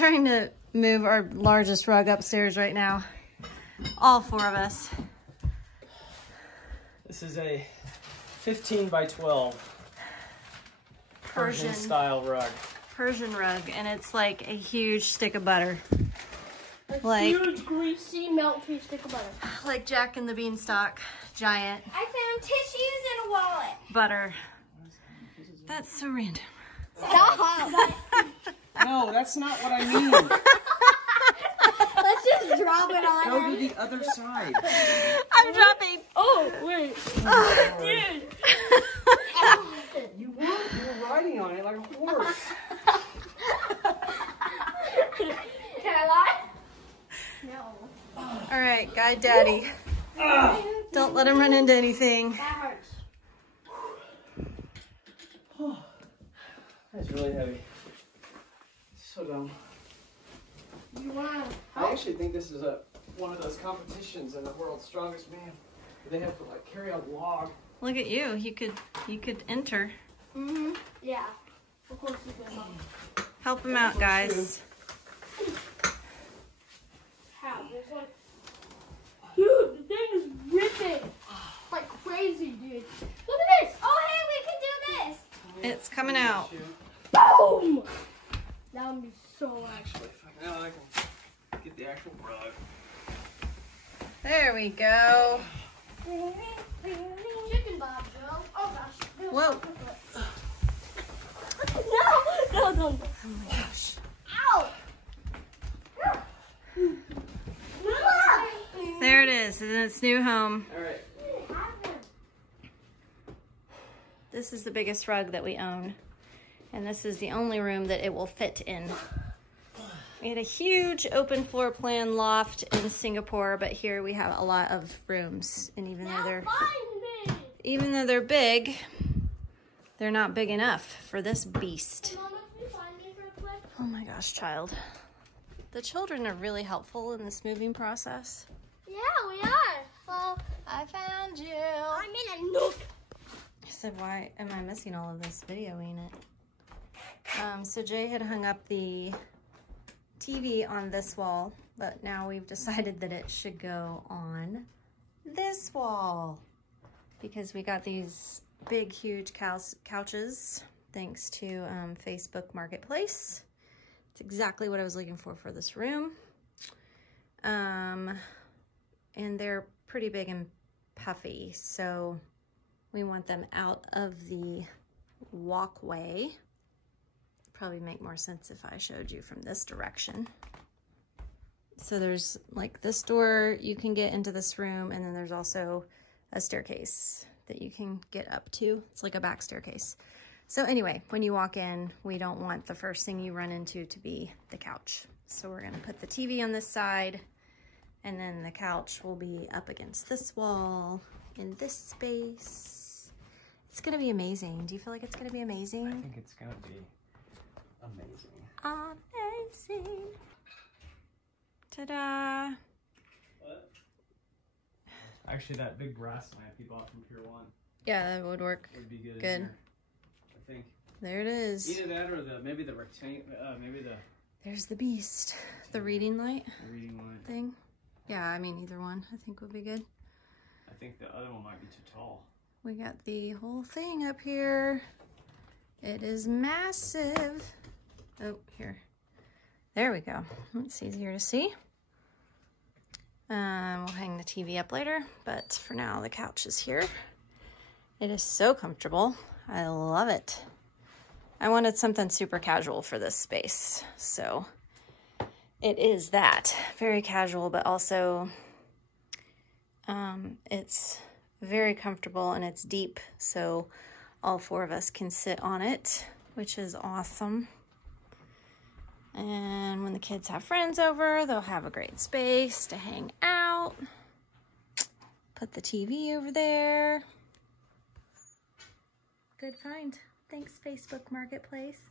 trying to move our largest rug upstairs right now. All 4 of us. This is a 15 by 12 Persian style rug. Persian rug, and it's like a huge stick of butter. A huge, greasy, melty stick of butter. Like Jack and the Beanstalk, giant. I found tissues in a wallet. Butter. That's so random. Stop. No, that's not what I mean. Let's just drop it on Go her. to the other side. I'm dropping. Oh, wait. Dude. You were riding on it like a horse. Can I lie? No. All right, guide daddy. Don't let him run into anything. That hurts. That's really heavy. So dumb. You want to I actually think this is one of those competitions in the World's Strongest Man. They have to like carry a log. Look at you. You could enter. Mm-hmm. Yeah. Of course you can. Help him out, guys. How? There's like... Dude, the thing is ripping. Like crazy, dude. Look at this. Oh, hey, we can do this. It's coming out. Boom. That would be so Actually, now I can get the actual rug. There we go. Chicken Bob, Joe. Oh gosh. Whoa. No. Oh my gosh. Ow. There it is in its new home. All right. This is the biggest rug that we own. And this is the only room that it will fit in. We had a huge open floor plan loft in Singapore, but here we have a lot of rooms. And even though they're big, they're not big enough for this beast. Oh my gosh, child. The children are really helpful in this moving process. Yeah, we are. Oh, I found you. I'm in a nook. I said, why am I missing all of this videoing it? So Jay had hung up the TV on this wall, but now we've decided that it should go on this wall because we got these big, huge couches thanks to Facebook Marketplace. It's exactly what I was looking for this room. And they're pretty big and puffy, so we want them out of the walkway. Probably make more sense if I showed you from this direction. So there's like this door you can get into this room, and then there's also a staircase that you can get up to. It's like a back staircase. So anyway, when you walk in, we don't want the first thing you run into to be the couch. So we're gonna put the TV on this side, and then the couch will be up against this wall in this space. It's gonna be amazing. Do you feel like it's gonna be amazing? I think it's gonna be amazing. Amazing. Ta-da. What? Actually, that big brass lamp you bought from Pier 1 Yeah, that would work. would be good. Good. In there, I think. There it is. Either that or maybe the rectangle, maybe the There's the beast. The reading light reading light. thing. Yeah, I mean, either one I think would be good. I think the other one might be too tall. We got the whole thing up here. It is massive. Oh, here. There we go. It's easier to see. We'll hang the TV up later, but for now the couch is here. It is so comfortable. I love it. I wanted something super casual for this space, so it is that. Very casual, but also it's very comfortable and it's deep, so all 4 of us can sit on it, which is awesome. And when the kids have friends over, they'll have a great space to hang out. Put the TV over there. Good find. Thanks, Facebook Marketplace.